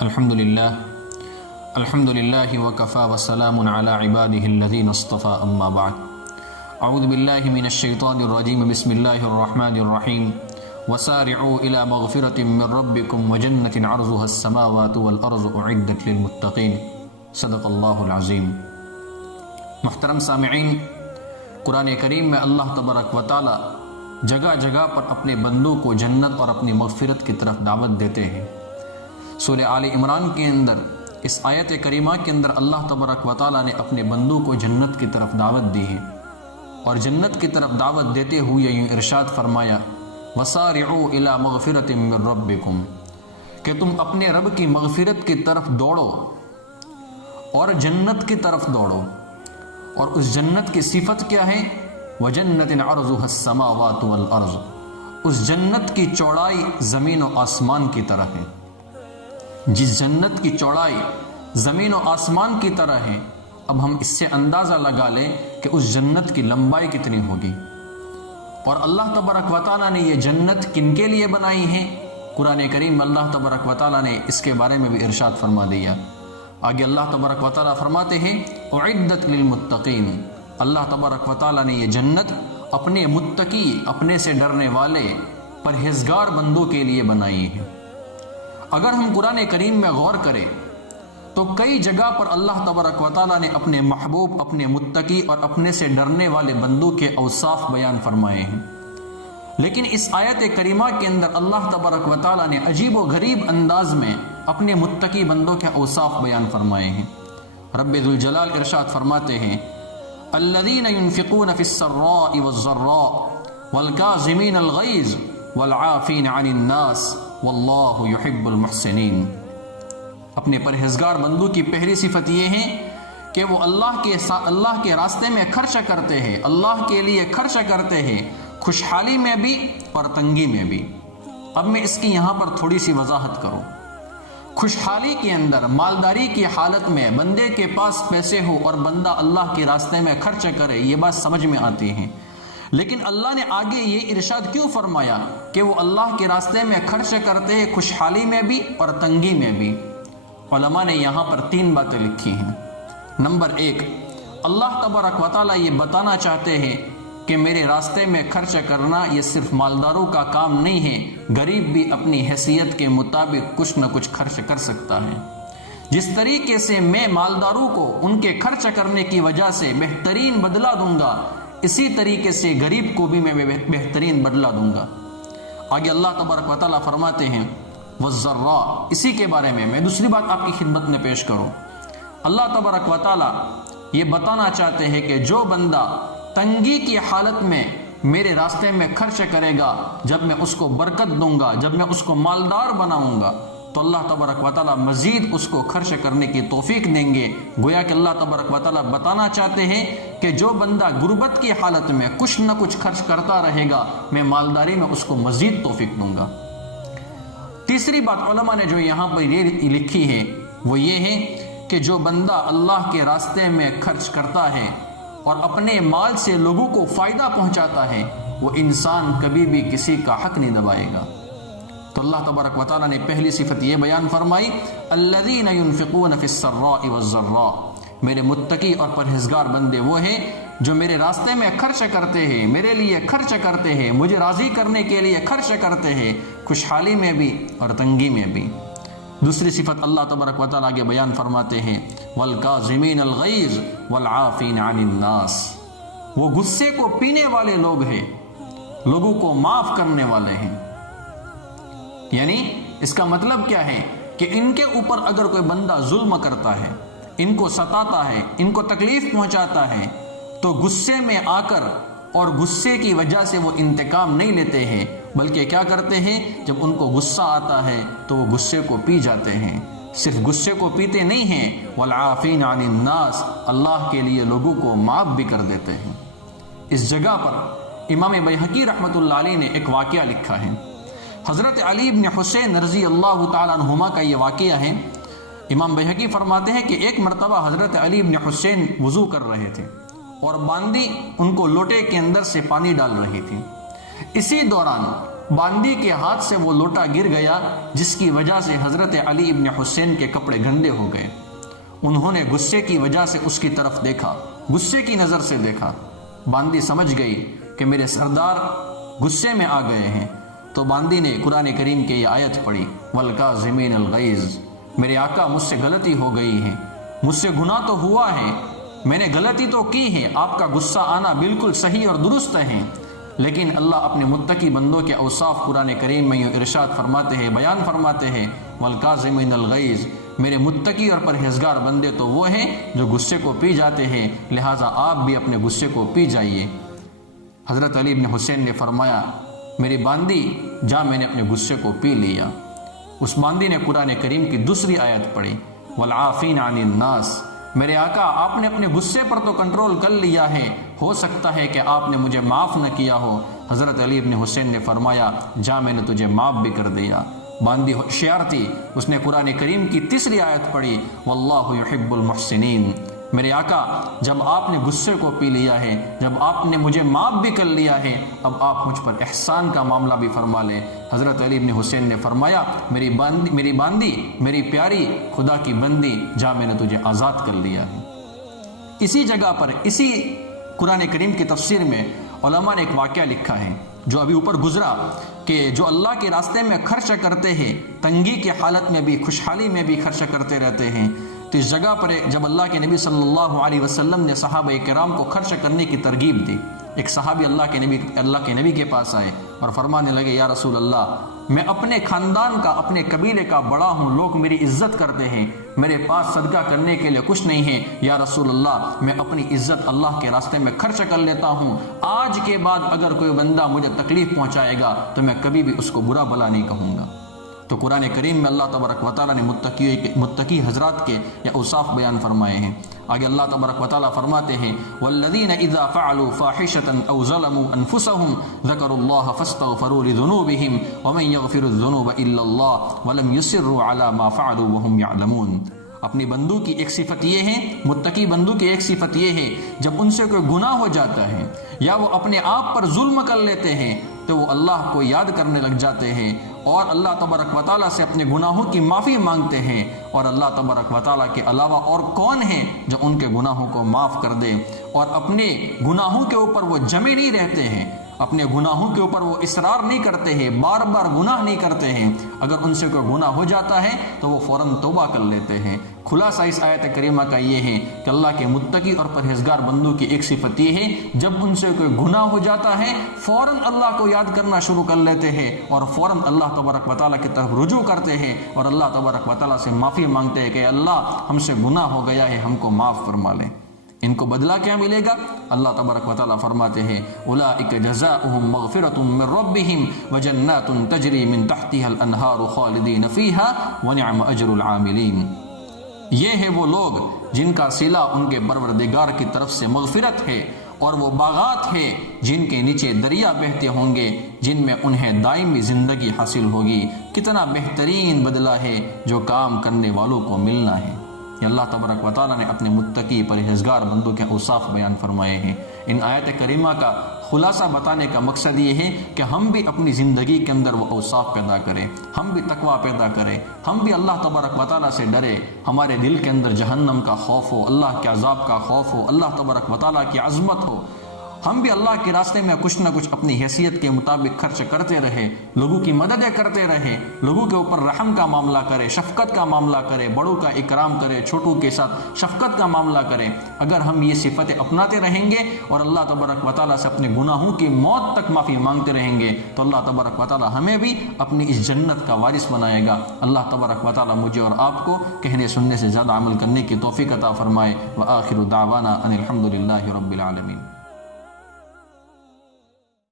الحمدللہ وکفی وسلام علی عبادہ الذین اصطفی اما بعد اعوذ باللہ من الشیطان الرجیم بسم اللہ الرحمن الرحیم وسارعوا الی مغفرۃ من ربکم وجنۃ عرضها السماوات والارض اعدت للمتقین صدق اللہ العظیم۔ محترم سامعین، قرآن کریم میں اللہ تبارک و تعالی جگہ جگہ پر اپنے بندوں کو جنت اور اپنی مغفرت کی طرف دعوت دیتے ہیں۔ سورہ آل عمران کے اندر اس آیت کریمہ کے اندر اللہ تبارک و تعالی نے اپنے بندوں کو جنت کی طرف دعوت دی ہے، اور جنت کی طرف دعوت دیتے ہوئے یوں ارشاد فرمایا وَسَارِعُوا إِلَى مَغْفِرَةٍ مِّن رَبِّكُمْ، کہ تم اپنے رب کی مغفرت کی طرف دوڑو اور جنت کی طرف دوڑو۔ اور اس جنت کی صفت کیا ہے؟ وَجَنَّةٍ عَرْضُهَا السَّمَاوَاتُ وَالْأَرْضُ، اس جنت کی چوڑائی زمین و آسمان کی طرح ہے۔ جس جنت کی چوڑائی زمین و آسمان کی طرح ہے، اب ہم اس سے اندازہ لگا لیں کہ اس جنت کی لمبائی کتنی ہوگی۔ اور اللہ تبارک و تعالیٰ نے یہ جنت کن کے لیے بنائی ہے؟ قرآن کریم میں اللہ تبارک و تعالیٰ نے اس کے بارے میں بھی ارشاد فرما دیا۔ آگے اللہ تبارک و تعالیٰ فرماتے ہیں اعدت للمتقین، اللہ تبارک و تعالیٰ نے یہ جنت اپنے متقی، اپنے سے ڈرنے والے پرہیزگار بندوں کے لیے بنائی ہے۔ اگر ہم قرآن کریم میں غور کریں تو کئی جگہ پر اللہ تبارک و تعالیٰ نے اپنے محبوب، اپنے متقی اور اپنے سے ڈرنے والے بندوں کے اوصاف بیان فرمائے ہیں، لیکن اس آیت کریمہ کے اندر اللہ تبارک و تعالیٰ نے عجیب و غریب انداز میں اپنے متقی بندوں کے اوصاف بیان فرمائے ہیں۔ رب ذوالجلال ارشاد فرماتے ہیں الذین ينفقون فی السراء والضراء والکاظمین الغیظ والعافین عن الناس واللہ یحب المحسنین۔ اپنے پرہیزگار بندوں کی پہلی صفت یہ ہے کہ وہ اللہ کے راستے میں خرچ کرتے ہیں، اللہ کے لیے خرچ کرتے ہیں، خوشحالی میں بھی اور تنگی میں بھی۔ اب میں اس کی یہاں پر تھوڑی سی وضاحت کروں۔ خوشحالی کے اندر، مالداری کی حالت میں بندے کے پاس پیسے ہو اور بندہ اللہ کے راستے میں خرچ کرے، یہ بات سمجھ میں آتی ہے، لیکن اللہ نے آگے یہ ارشاد کیوں فرمایا کہ وہ اللہ کے راستے میں خرچ کرتے ہیں خوشحالی میں بھی اور تنگی میں بھی؟ علماء نے یہاں پر 3 باتیں لکھی ہیں۔ نمبر 1، اللہ تبارک و تعالیٰ یہ بتانا چاہتے ہیں کہ میرے راستے میں خرچ کرنا یہ صرف مالداروں کا کام نہیں ہے، غریب بھی اپنی حیثیت کے مطابق کچھ نہ کچھ خرچ کر سکتا ہے۔ جس طریقے سے میں مالداروں کو ان کے خرچ کرنے کی وجہ سے بہترین بدلہ دوں گا، اسی طریقے سے غریب کو بھی میں بہترین بدلہ دوں گا۔ آگے اللہ تبارک و تعالیٰ فرماتے ہیں والضراء، اسی کے بارے میں دوسری بات آپ کی خدمت میں پیش کروں۔ اللہ تبارک و تعالیٰ یہ بتانا چاہتے ہیں کہ جو بندہ تنگی کی حالت میں میرے راستے میں خرچ کرے گا، جب میں اس کو برکت دوں گا، جب میں اس کو مالدار بناؤں گا، تو اللہ تبارک و تعالیٰ مزید اس کو خرچ کرنے کی توفیق دیں گے۔ گویا کہ اللہ تبارک و تعالیٰ بتانا چاہتے ہیں کہ جو بندہ غربت کی حالت میں کچھ نہ کچھ خرچ کرتا رہے گا، میں مالداری میں اس کو مزید توفیق دوں گا۔ تیسری بات علماء نے جو یہاں پر یہ لکھی ہے وہ یہ ہے کہ جو بندہ اللہ کے راستے میں خرچ کرتا ہے اور اپنے مال سے لوگوں کو فائدہ پہنچاتا ہے، وہ انسان کبھی بھی کسی کا حق نہیں دبائے گا۔ تو اللہ تبارک و تعالیٰ نے پہلی صفت یہ بیان فرمائی الذین ينفقون فی السراء والضراء، میرے متقی اور پرہیزگار بندے وہ ہیں جو میرے راستے میں خرچ کرتے ہیں، میرے لیے خرچ کرتے ہیں، مجھے راضی کرنے کے لیے خرچ کرتے ہیں، خوشحالی میں بھی اور تنگی میں بھی۔ دوسری صفت اللہ تبارک و تعالیٰ آگے بیان فرماتے ہیں والکاظمین الغیظ والعافین عن الناس، وہ غصے کو پینے والے لوگ ہیں، لوگوں کو معاف کرنے والے ہیں۔ یعنی اس کا مطلب کیا ہے کہ ان کے اوپر اگر کوئی بندہ ظلم کرتا ہے، ان کو ستاتا ہے، ان کو تکلیف پہنچاتا ہے، تو غصے میں آ کر اور غصے کی وجہ سے وہ انتقام نہیں لیتے ہیں، بلکہ کیا کرتے ہیں، جب ان کو غصہ آتا ہے تو وہ غصے کو پی جاتے ہیں۔ صرف غصے کو پیتے نہیں ہیں، والعافین عن الناس، اللہ کے لیے لوگوں کو معاف بھی کر دیتے ہیں۔ اس جگہ پر امام بیہقی رحمۃ اللہ علیہ نے ایک واقعہ لکھا ہے۔ حضرت علی بن حسین رضی اللہ تعالیٰ عنہما کا یہ واقعہ ہے۔ امام بیہقی فرماتے ہیں کہ ایک مرتبہ حضرت علی بن حسین وضو کر رہے تھے اور باندی ان کو لوٹے کے اندر سے پانی ڈال رہی تھی۔ اسی دوران باندی کے ہاتھ سے وہ لوٹا گر گیا جس کی وجہ سے حضرت علی ابن حسین کے کپڑے گندے ہو گئے۔ انہوں نے غصے کی وجہ سے اس کی طرف دیکھا، غصے کی نظر سے دیکھا۔ باندی سمجھ گئی کہ میرے سردار غصے میں آ گئے ہیں، تو باندی نے قرآن کریم کی یہ آیت پڑھی، وَالْكَاظِمِينَ الْغَيْظَ۔ میرے آقا مجھ سے غلطی ہو گئی ہے، مجھ سے گناہ تو ہوا ہے، میں نے غلطی تو کی ہے، آپ کا غصہ آنا بالکل صحیح اور درست ہے، لیکن اللہ اپنے متقی بندوں کے اوصاف قرآن کریم میں ارشاد فرماتے ہیں، بیان فرماتے ہیں، وَالْكَاظِمِينَ الْغَيْظَ۔ میرے متقی اور پرہیزگار بندے تو وہ ہیں جو غصے کو پی جاتے ہیں، لہٰذا آپ بھی اپنے غصے کو پی جائیے۔ حضرت علی بن حسین نے فرمایا، میری باندی جا، میں نے اپنے غصے کو پی لیا۔ اس باندی نے قرآن کریم کی دوسری آیت پڑھی، وَالْعَافِينَ عَنِ النَّاسِ۔ میرے آقا آپ نے اپنے غصے پر تو کنٹرول کر لیا ہے، ہو سکتا ہے کہ آپ نے مجھے معاف نہ کیا ہو۔ حضرت علی بن حسین نے فرمایا، جا، میں نے تجھے معاف بھی کر دیا۔ باندی ہوشیار تھی، اس نے قرآن کریم کی تیسری آیت پڑھی، وَاللَّهُ يُحِبُّ الْمُحْسِنِينَ۔ میرے آقا جب آپ نے غصے کو پی لیا ہے، جب آپ نے مجھے معاف بھی کر لیا ہے، اب آپ مجھ پر احسان کا معاملہ بھی فرما لیں۔ حضرت علی بن حسین نے فرمایا، میری باندی، میری پیاری خدا کی بندی، جا، میں نے تجھے آزاد کر لیا ہے۔ اسی جگہ پر، اسی قرآن کریم کی تفسیر میں علماء نے ایک واقعہ لکھا ہے جو ابھی اوپر گزرا، کہ جو اللہ کے راستے میں خرچ کرتے ہیں، تنگی کی حالت میں بھی، خوشحالی میں بھی خرچ کرتے رہتے ہیں۔ تو اس جگہ پر جب اللہ کے نبی صلی اللہ علیہ وسلم نے صحابہ کرام کو خرچ کرنے کی ترغیب دی، ایک صحابی اللہ کے نبی کے پاس آئے اور فرمانے لگے، یا رسول اللہ، میں اپنے خاندان کا، اپنے قبیلے کا بڑا ہوں، لوگ میری عزت کرتے ہیں، میرے پاس صدقہ کرنے کے لیے کچھ نہیں ہے، یا رسول اللہ، میں اپنی عزت اللہ کے راستے میں خرچ کر لیتا ہوں، آج کے بعد اگر کوئی بندہ مجھے تکلیف پہنچائے گا تو میں کبھی بھی اس کو برا بھلا نہیں کہوں گا۔ تو قرآن کریم میں اللہ تبارک و تعالیٰ نے متقی حضرات کے یہ اوصاف بیان فرمائے ہیں۔ آگے اللہ تبارک و تعالیٰ فرماتے ہیں، والذین اذا فعلوا فاحشۃ او ظلموا انفسهم ذکروا اللہ فاستغفروا لذنوبهم ومن یغفر الذنوب الا اللہ ولم یصروا علی ما فعلوا وهم یعلمون۔ اپنی بندوں کی ایک صفت یہ ہے، متقی بندوں کی ایک صفت یہ ہے، جب ان سے کوئی گناہ ہو جاتا ہے یا وہ اپنے آپ پر ظلم کر لیتے ہیں تو وہ اللہ کو یاد کرنے لگ جاتے ہیں اور اللہ تبارک و تعالیٰ سے اپنے گناہوں کی معافی مانگتے ہیں، اور اللہ تبارک و تعالیٰ کے علاوہ اور کون ہے جو ان کے گناہوں کو معاف کر دے، اور اپنے گناہوں کے اوپر وہ جمے نہیں رہتے ہیں، اپنے گناہوں کے اوپر وہ اصرار نہیں کرتے ہیں، بار بار گناہ نہیں کرتے ہیں، اگر ان سے کوئی گناہ ہو جاتا ہے تو وہ فوراً توبہ کر لیتے ہیں۔ خلاصہ اس آیت کریمہ کا یہ ہے کہ اللہ کے متقی اور پرہیزگار بندوں کی ایک صفت یہ ہے، جب ان سے کوئی گناہ ہو جاتا ہے فوراً اللہ کو یاد کرنا شروع کر لیتے ہیں اور فوراً اللہ تبارک و تعالیٰ کی طرف رجوع کرتے ہیں اور اللہ تبارک و تعالیٰ سے معافی مانگتے ہیں کہ اللہ ہم سے گناہ ہو گیا ہے، ہم کو معاف فرما لیں۔ ان کو بدلہ کیا ملے گا؟ اللہ تبارک و تعالیٰ فرماتے ہیں، اولئک جزاؤہم مغفرۃ من ربہم وجنات تجری من تحتها الانہار خالدین فیہا ونعم اجر العاملین۔ یہ ہے وہ لوگ جن کا صلہ ان کے پروردگار کی طرف سے مغفرت ہے، اور وہ باغات ہے جن کے نیچے دریا بہتے ہوں گے، جن میں انہیں دائمی زندگی حاصل ہوگی۔ کتنا بہترین بدلہ ہے جو کام کرنے والوں کو ملنا ہے۔ یہ اللہ تبارک و تعالیٰ نے اپنے متقی پرہیزگار بندوں کے اوصاف بیان فرمائے ہیں۔ ان آیت کریمہ کا خلاصہ بتانے کا مقصد یہ ہے کہ ہم بھی اپنی زندگی کے اندر وہ اوصاف پیدا کریں، ہم بھی تقویٰ پیدا کریں، ہم بھی اللہ تبارک و تعالیٰ سے ڈرے، ہمارے دل کے اندر جہنم کا خوف ہو، اللہ کے عذاب کا خوف ہو، اللہ تبارک و تعالیٰ کی عظمت ہو، ہم بھی اللہ کے راستے میں کچھ نہ کچھ اپنی حیثیت کے مطابق خرچ کرتے رہے، لوگوں کی مددیں کرتے رہے، لوگوں کے اوپر رحم کا معاملہ کرے، شفقت کا معاملہ کرے، بڑوں کا اکرام کرے، چھوٹوں کے ساتھ شفقت کا معاملہ کرے۔ اگر ہم یہ صفتیں اپناتے رہیں گے اور اللہ تبارک و تعالیٰ سے اپنے گناہوں کی موت تک معافی مانگتے رہیں گے تو اللہ تبارک و تعالیٰ ہمیں بھی اپنی اس جنت کا وارث بنائے گا۔ اللہ تبارک و تعالیٰ مجھے اور آپ کو کہنے سننے سے زیادہ عمل کرنے کی توفیق عطا فرمائے۔ وآخر دعوانا ان الحمد للہ رب العالمین۔